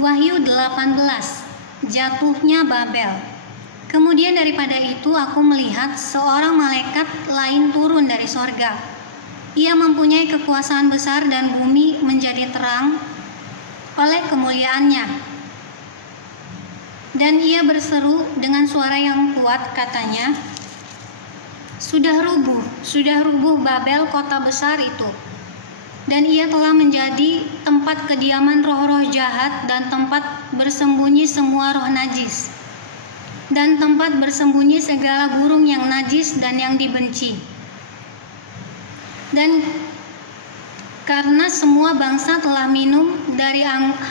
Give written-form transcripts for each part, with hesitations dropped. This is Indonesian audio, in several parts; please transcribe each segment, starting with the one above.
Wahyu 18, jatuhnya Babel. Kemudian daripada itu aku melihat seorang malaikat lain turun dari sorga. Ia mempunyai kekuasaan besar dan bumi menjadi terang oleh kemuliaannya. Dan ia berseru dengan suara yang kuat, katanya, sudah rubuh Babel, kota besar itu. Dan ia telah menjadi tempat kediaman roh-roh jahat dan tempat bersembunyi semua roh najis, dan tempat bersembunyi segala burung yang najis dan yang dibenci. Dan karena semua bangsa telah minum dari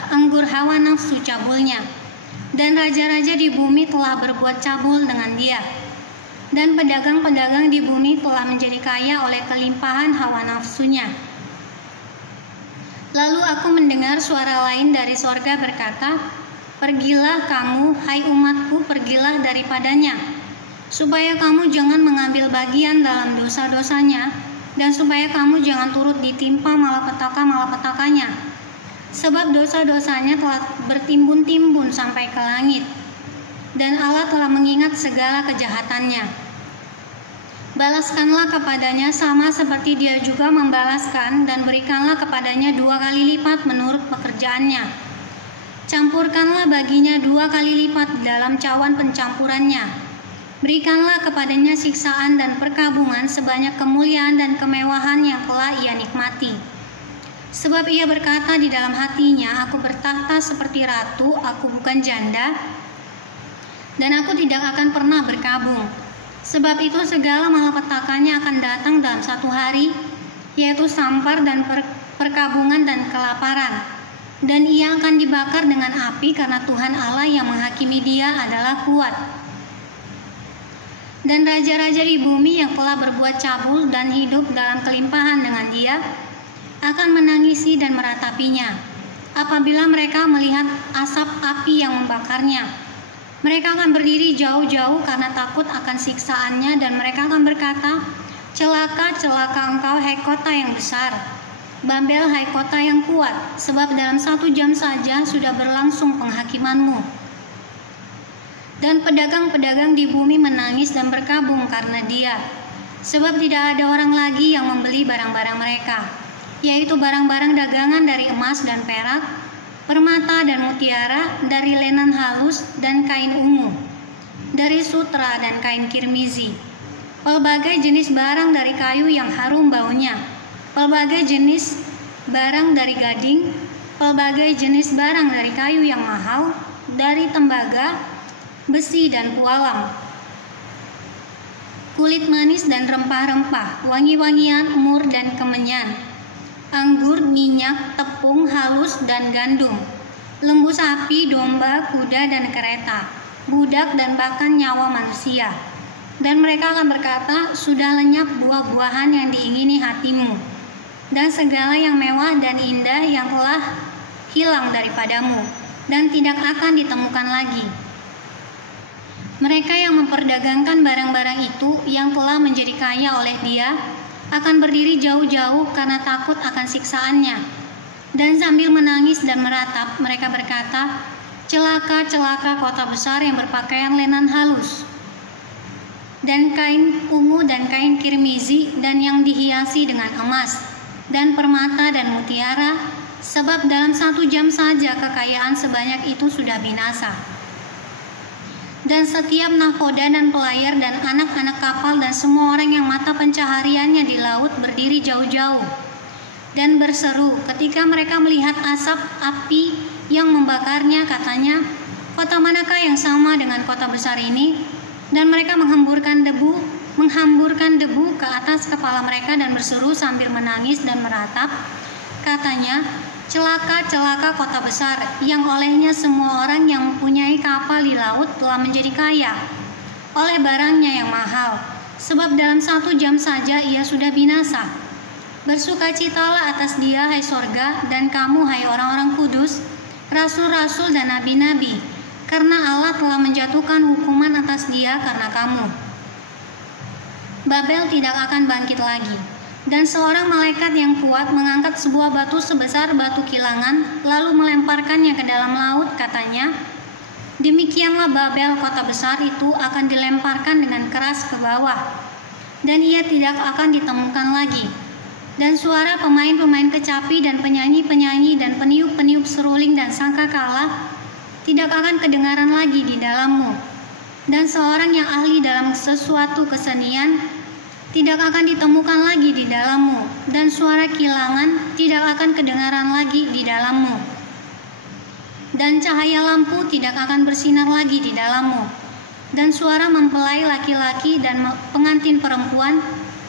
anggur hawa nafsu cabulnya, dan raja-raja di bumi telah berbuat cabul dengan dia, dan pedagang-pedagang di bumi telah menjadi kaya oleh kelimpahan hawa nafsunya. Lalu aku mendengar suara lain dari sorga berkata, pergilah kamu, hai umatku, pergilah daripadanya, supaya kamu jangan mengambil bagian dalam dosa-dosanya, dan supaya kamu jangan turut ditimpa malapetaka-malapetakanya. Sebab dosa-dosanya telah bertimbun-timbun sampai ke langit, dan Allah telah mengingat segala kejahatannya. Balaskanlah kepadanya sama seperti dia juga membalaskan, dan berikanlah kepadanya 2 kali lipat menurut pekerjaannya. Campurkanlah baginya 2 kali lipat dalam cawan pencampurannya. Berikanlah kepadanya siksaan dan perkabungan sebanyak kemuliaan dan kemewahan yang telah ia nikmati. Sebab ia berkata di dalam hatinya, aku bertahta seperti ratu, aku bukan janda, dan aku tidak akan pernah berkabung. Sebab itu segala malapetakannya akan datang dalam 1 hari, yaitu sampar dan perkabungan dan kelaparan. Dan ia akan dibakar dengan api, karena Tuhan Allah yang menghakimi dia adalah kuat. Dan raja-raja di bumi yang telah berbuat cabul dan hidup dalam kelimpahan dengan dia akan menangisi dan meratapinya apabila mereka melihat asap api yang membakarnya. Mereka akan berdiri jauh-jauh karena takut akan siksaannya, dan mereka akan berkata, celaka, celaka engkau, hai kota yang besar, Babel, hai kota yang kuat, sebab dalam 1 jam saja sudah berlangsung penghakimanmu. Dan pedagang-pedagang di bumi menangis dan berkabung karena dia, sebab tidak ada orang lagi yang membeli barang-barang mereka, yaitu barang-barang dagangan dari emas dan perak, permata dan mutiara, dari lenan halus dan kain ungu, dari sutra dan kain kirmizi, pelbagai jenis barang dari kayu yang harum baunya, pelbagai jenis barang dari gading, pelbagai jenis barang dari kayu yang mahal, dari tembaga, besi dan pualam, kulit manis dan rempah-rempah, wangi-wangian, mur dan kemenyan, anggur, minyak, tepung halus dan gandum, lembu sapi, domba, kuda dan kereta, budak dan bahkan nyawa manusia. Dan mereka akan berkata, sudah lenyap buah-buahan yang diingini hatimu, dan segala yang mewah dan indah yang telah hilang daripadamu, dan tidak akan ditemukan lagi. Mereka yang memperdagangkan barang-barang itu yang telah menjadi kaya oleh dia akan berdiri jauh-jauh karena takut akan siksaannya. Dan sambil menangis dan meratap, mereka berkata, celaka, celaka kota besar yang berpakaian lenan halus, dan kain ungu dan kain kirmizi, dan yang dihiasi dengan emas, dan permata dan mutiara, sebab dalam 1 jam saja kekayaan sebanyak itu sudah binasa. Dan setiap nahkoda dan pelayar dan anak-anak kapal dan semua orang yang mata pencahariannya di laut berdiri jauh-jauh dan berseru ketika mereka melihat asap api yang membakarnya, katanya, kota manakah yang sama dengan kota besar ini? Dan mereka menghamburkan debu ke atas kepala mereka dan berseru sambil menangis dan meratap, katanya, celaka, celaka kota besar, yang olehnya semua orang yang mempunyai kapal di laut telah menjadi kaya oleh barangnya yang mahal, sebab dalam 1 jam saja ia sudah binasa. Bersukacitalah atas dia, hai sorga, dan kamu, hai orang-orang kudus, rasul-rasul dan nabi-nabi, karena Allah telah menjatuhkan hukuman atas dia karena kamu. Babel tidak akan bangkit lagi. Dan seorang malaikat yang kuat mengangkat sebuah batu sebesar batu kilangan, lalu melemparkannya ke dalam laut, katanya, "Demikianlah Babel, kota besar itu akan dilemparkan dengan keras ke bawah, dan ia tidak akan ditemukan lagi. Dan suara pemain-pemain kecapi dan penyanyi-penyanyi dan peniup-peniup seruling dan sangkakala tidak akan kedengaran lagi di dalammu. Dan seorang yang ahli dalam sesuatu kesenian tidak akan ditemukan lagi di dalammu, dan suara kilangan tidak akan kedengaran lagi di dalammu. Dan cahaya lampu tidak akan bersinar lagi di dalammu, dan suara mempelai laki-laki dan pengantin perempuan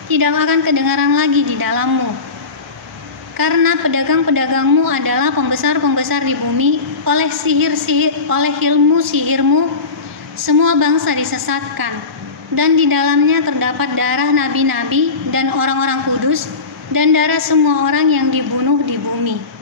tidak akan kedengaran lagi di dalammu. Karena pedagang-pedagangmu adalah pembesar-pembesar di bumi, oleh ilmu sihirmu, semua bangsa disesatkan. Dan di dalamnya terdapat darah nabi-nabi dan orang-orang kudus, dan darah semua orang yang dibunuh di bumi."